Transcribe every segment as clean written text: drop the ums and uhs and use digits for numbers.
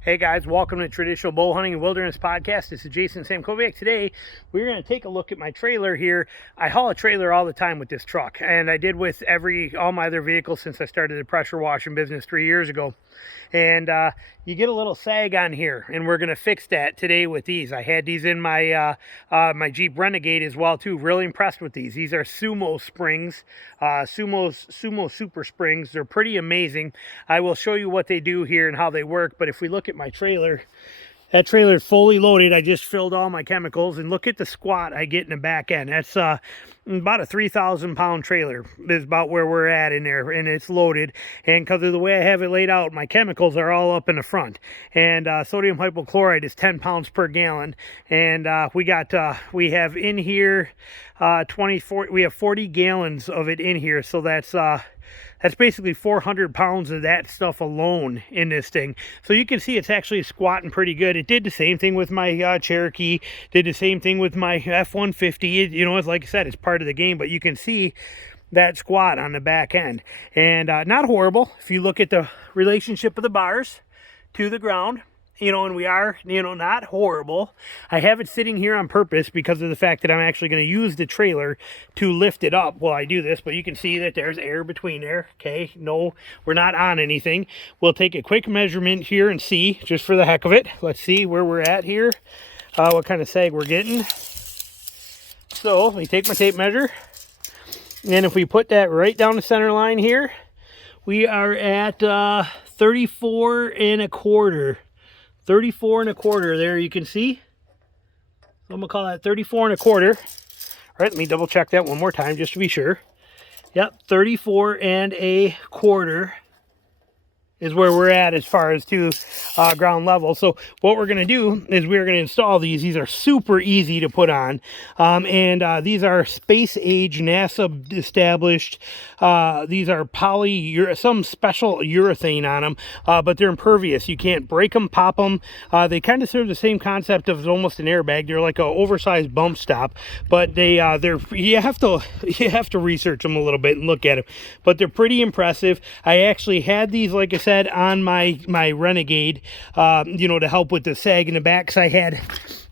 Hey guys, welcome to Traditional Bow Hunting and Wilderness Podcast. This is Jason Samkovic. Today, we're going to take a look at my trailer here. I haul a trailer all the time with this truck, and I did with all my other vehicles since I started the pressure washing business 3 years ago. And you get a little sag on here, and we're going to fix that today with these. I had these in my my Jeep Renegade as well too. Really impressed with these. These are Sumo springs, Sumo Super Springs. They're pretty amazing. I will show you what they do here and how they work. But if we look at my trailer, that trailer is fully loaded. I just filled all my chemicals, and look at the squat I get in the back end. That's about a 3,000 pound trailer is about where we're at in there, and it's loaded. And because of the way I have it laid out, my chemicals are all up in the front. And sodium hypochlorite is 10 pounds per gallon. And we have in here we have 40 gallons of it in here. So that's basically 400 pounds of that stuff alone in this thing. So you can see it's actually squatting pretty good. It did the same thing with my Cherokee, did the same thing with my F-150. You know, it's like I said, it's part of the game, but you can see that squat on the back end. And not horrible if you look at the relationship of the bars to the ground. You know, and we are, not horrible. I have it sitting here on purpose because of the fact that I'm actually going to use the trailer to lift it up while I do this. But you can see that there's air between there. Okay, no, we're not on anything. We'll take a quick measurement here and see, just for the heck of it. Let's see where we're at here, what kind of sag we're getting. So let me take my tape measure. And if we put that right down the center line here, we are at 34 1/4. 34 1/4 there, you can see. So I'm gonna call that 34 1/4. All right, let me double check that one more time just to be sure. Yep, 34 1/4 is where we're at as far as to ground level. So what we're going to do is we're going to install these. These are super easy to put on. These are space age NASA established. These are some special urethane on them, but they're impervious. You can't break them, pop them. They kind of serve the same concept of almost an airbag. They're like an oversized bump stop, but you have to research them a little bit and look at them, but they're pretty impressive. I actually had these, like I said, on my Renegade, to help with the sag in the back. Cause I had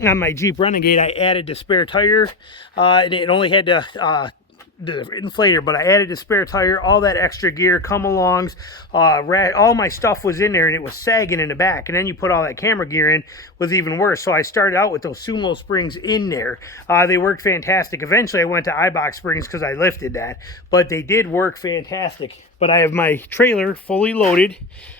on my Jeep Renegade, I added the spare tire, and it only had the inflator, but I added the spare tire, all that extra gear, come-alongs, all my stuff was in there, and it was sagging in the back. And then you put all that camera gear in, was even worse. So I started out with those Sumo springs in there. They worked fantastic. Eventually I went to iBox springs because I lifted that, but they did work fantastic. But I have my trailer fully loaded,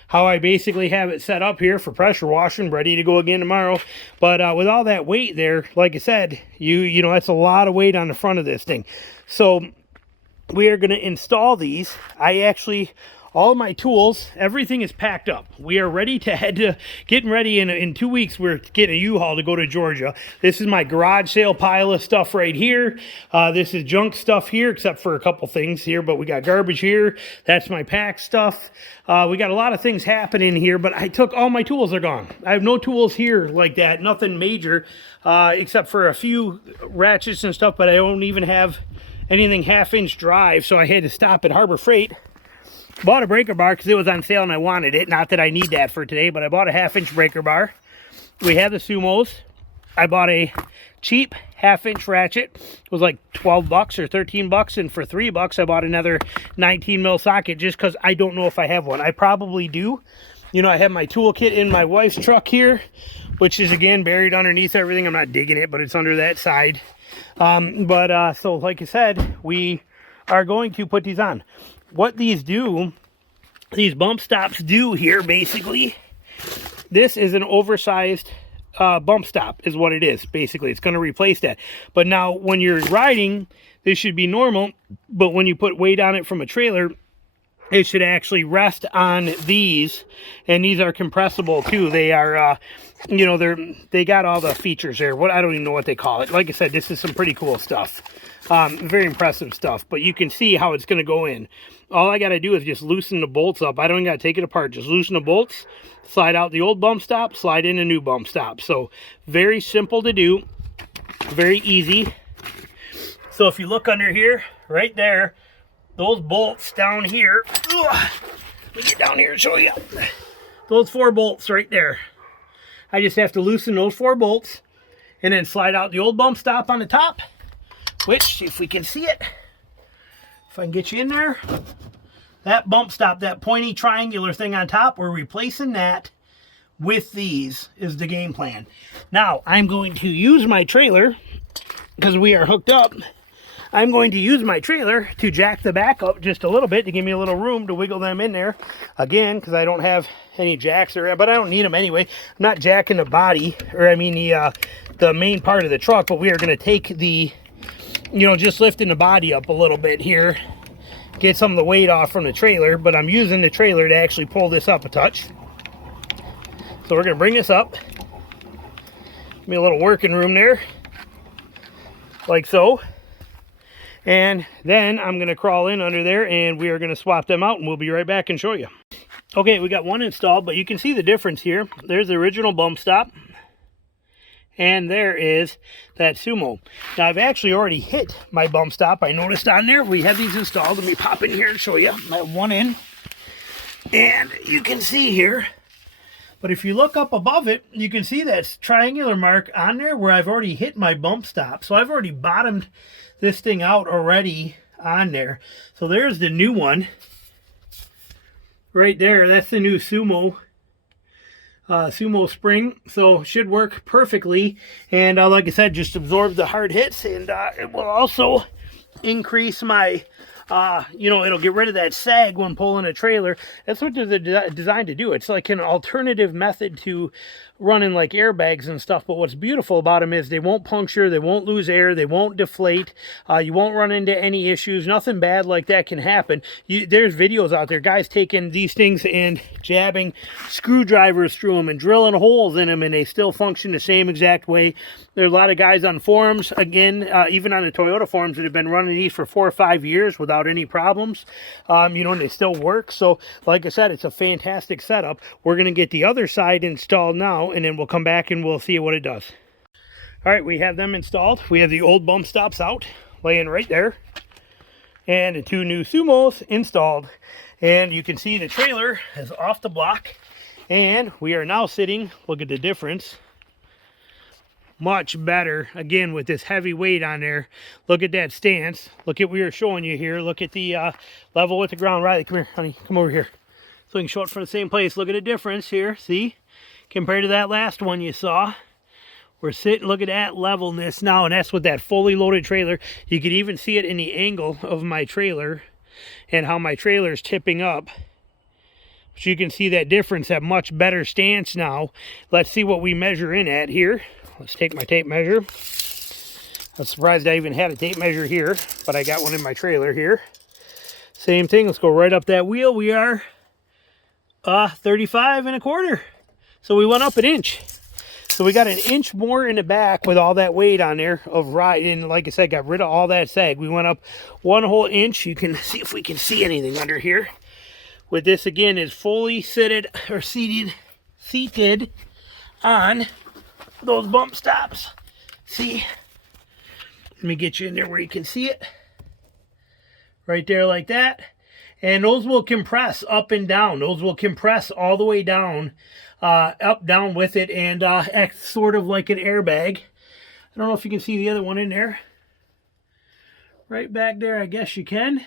how I basically have it set up here for pressure washing, ready to go again tomorrow. But with all that weight there, like I said, you know, that's a lot of weight on the front of this thing. So we are going to install these. All my tools, everything is packed up. We are ready to getting ready in 2 weeks. We're getting a U-Haul to go to Georgia. This is my garage sale pile of stuff right here. This is junk stuff here, except for a couple things here, but we got garbage here. That's my pack stuff. We got a lot of things happening here, but I took all my tools are gone. I have no tools here like that, nothing major, except for a few ratchets and stuff, but I don't even have anything 1/2 inch drive, so I had to stop at Harbor Freight. Bought a breaker bar because it was on sale and I wanted it. Not that I need that for today, but I bought a 1/2 inch breaker bar. We have the Sumos. I bought a cheap 1/2 inch ratchet. It was like 12 bucks or 13 bucks, and for $3 I bought another 19 mil socket just because I don't know if I have one. I probably do. You know, I have my toolkit in my wife's truck here, which is again buried underneath everything. I'm not digging it, but it's under that side. So like I said, we are going to put these on. What these bump stops do here, basically, this is an oversized bump stop is what it is. Basically, it's going to replace that. But now when you're riding, this should be normal, but when you put weight on it from a trailer, it should actually rest on these, and these are compressible too. They are, they got all the features there. I don't even know what they call it. Like I said, this is some pretty cool stuff. Very impressive stuff, but you can see how it's going to go in. All I got to do is just loosen the bolts up. I don't got to take it apart. Just loosen the bolts, slide out the old bump stop, slide in a new bump stop. So very simple to do, very easy. So if you look under here, right there, those bolts down here, let me get down here and show you. those 4 bolts right there. I just have to loosen those 4 bolts and then slide out the old bump stop on the top, which, if we can see it, if I can get you in there, that bump stop, that pointy triangular thing on top, we're replacing that with these is the game plan. Now, I'm going to use my trailer, because we are hooked up, I'm going to use my trailer to jack the back up just a little bit to give me a little room to wiggle them in there. Again, because I don't have any jacks, but I don't need them anyway. I'm not jacking the body, or I mean the main part of the truck, but we are going to take the, you know, just lifting the body up a little bit here, get some of the weight off from the trailer, but I'm using the trailer to actually pull this up a touch. So we're going to bring this up. Give me a little working room there, like so. And then I'm going to crawl in under there and we are going to swap them out, and we'll be right back and show you. Okay, we got one installed, but you can see the difference here. There's the original bump stop, and there is that Sumo. Now, I've actually already hit my bump stop. I noticed on there we have these installed. Let me pop in here and show you. I have one in, and you can see here. But if you look up above it, you can see that triangular mark on there where I've already hit my bump stop. So I've already bottomed this thing out already on there. So there's the new one right there. That's the new Sumo spring. So should work perfectly. And like I said, just absorb the hard hits, and it will also increase my you know, it'll get rid of that sag when pulling a trailer. That's what they're designed to do. It's like an alternative method to running like airbags and stuff. But what's beautiful about them is they won't puncture, they won't lose air, they won't deflate. You won't run into any issues. Nothing bad like that can happen. There's videos out there, guys taking these things and jabbing screwdrivers through them and drilling holes in them, and they still function the same exact way. There's a lot of guys on forums, again, even on the Toyota forums, that have been running these for 4 or 5 years without any problems. You know, and they still work. So like I said, it's a fantastic setup. We're going to get the other side installed now, and then we'll come back and we'll see what it does. All right, we have them installed. We have the old bump stops out, laying right there, and the 2 new Sumos installed. And you can see the trailer is off the block, and we are now sitting, look at the difference, much better, again, with this heavy weight on there. Look at that stance. Look at what we were showing you here. Look at the level with the ground. Riley, come here, honey, come over here, so we can show it from the same place. Look at the difference here, see, compared to that last one you saw. We're sitting, look at that levelness now, and that's with that fully loaded trailer. You can even see it in the angle of my trailer and how my trailer is tipping up. But you can see that difference, that much better stance now. Let's see what we measure in at here. Let's take my tape measure. I'm surprised I even had a tape measure here, but I got one in my trailer here. Same thing, let's go right up that wheel. We are 35 1/4. So we went up an inch. So we got an inch more in the back with all that weight on there of ride. And like I said, got rid of all that sag. We went up 1 whole inch. You can see if we can see anything under here. With this, again, is fully seated on those bump stops. See? Let me get you in there where you can see it. Right there like that. And those will compress up and down. Those will compress all the way down, up, down with it, and act sort of like an airbag. I don't know if you can see the other one in there. Right back there, I guess you can.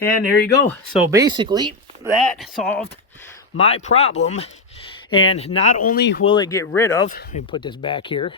And there you go. So basically, that solved my problem. And not only will it get rid of, let me put this back here.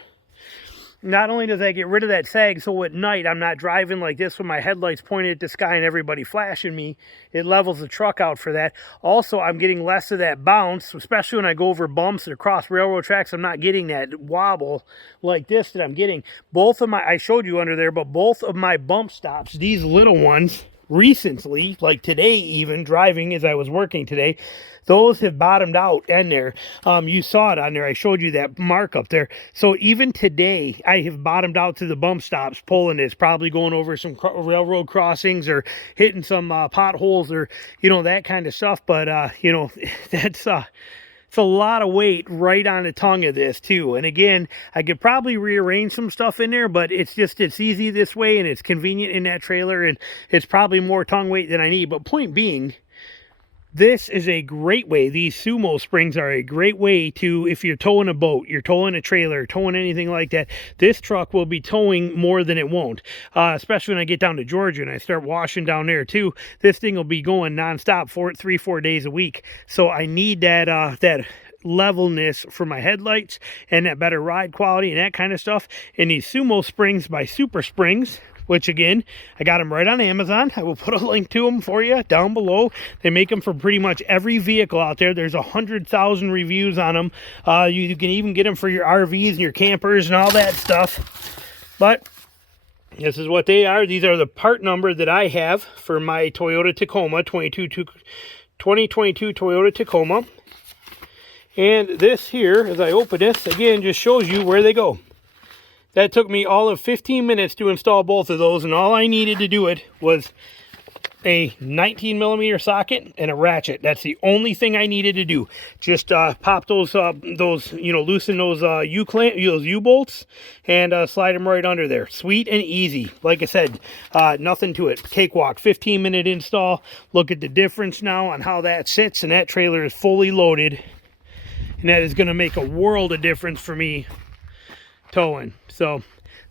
Not only does that get rid of that sag, so at night I'm not driving like this with my headlights pointed at the sky and everybody flashing me. It levels the truck out for that. Also, I'm getting less of that bounce, especially when I go over bumps or across railroad tracks. I'm not getting that wobble like this that I'm getting. Both of my, I showed you under there, but both of my bump stops, these little ones, recently, like today even, driving as I was working today, those have bottomed out in there. You saw it on there. I showed you that mark up there. So even today, I have bottomed out to the bump stops pulling this, probably going over some railroad crossings or hitting some potholes or, you know, that kind of stuff. But, you know, that's... it's a lot of weight right on the tongue of this too. And again, I could probably rearrange some stuff in there, but it's easy this way and it's convenient in that trailer, and it's probably more tongue weight than I need. But point being, this is a great way. These Sumo springs are a great way to, if you're towing a boat, you're towing a trailer, towing anything like that, this truck will be towing more than it won't. Especially when I get down to Georgia and I start washing down there too, this thing will be going nonstop for 3-4 days a week. So I need that that levelness for my headlights and that better ride quality and that kind of stuff. And these Sumo springs by Super Springs, which again, I got them right on Amazon. I will put a link to them for you down below. They make them for pretty much every vehicle out there. There's 100,000 reviews on them. You can even get them for your RVs and your campers and all that stuff. But this is what they are. These are the part number that I have for my Toyota Tacoma, 2022 Toyota Tacoma. And this here, as I open this, again, just shows you where they go. That took me all of 15 minutes to install both of those, and all I needed to do it was a 19mm socket and a ratchet. That's the only thing I needed to do. Just pop those loosen those U-bolts and slide them right under there. Sweet and easy. Like I said, nothing to it. Cakewalk. 15-minute install. Look at the difference now on how that sits, and that trailer is fully loaded, and that is going to make a world of difference for me towing. So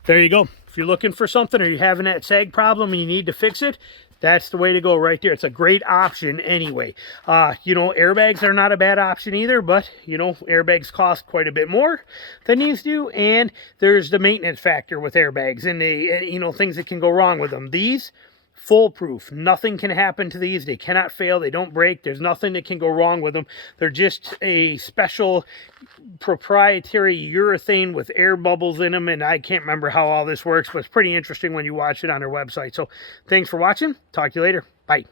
there you go. If you're looking for something or you're having that sag problem and you need to fix it, that's the way to go right there. It's a great option anyway. Airbags are not a bad option either, but airbags cost quite a bit more than these do, and there's the maintenance factor with airbags and the things that can go wrong with them. These foolproof. Nothing can happen to these. They cannot fail. They don't break. There's nothing that can go wrong with them. They're just a special proprietary urethane with air bubbles in them, and I can't remember how all this works, but it's pretty interesting when you watch it on their website. So thanks for watching. Talk to you later. Bye.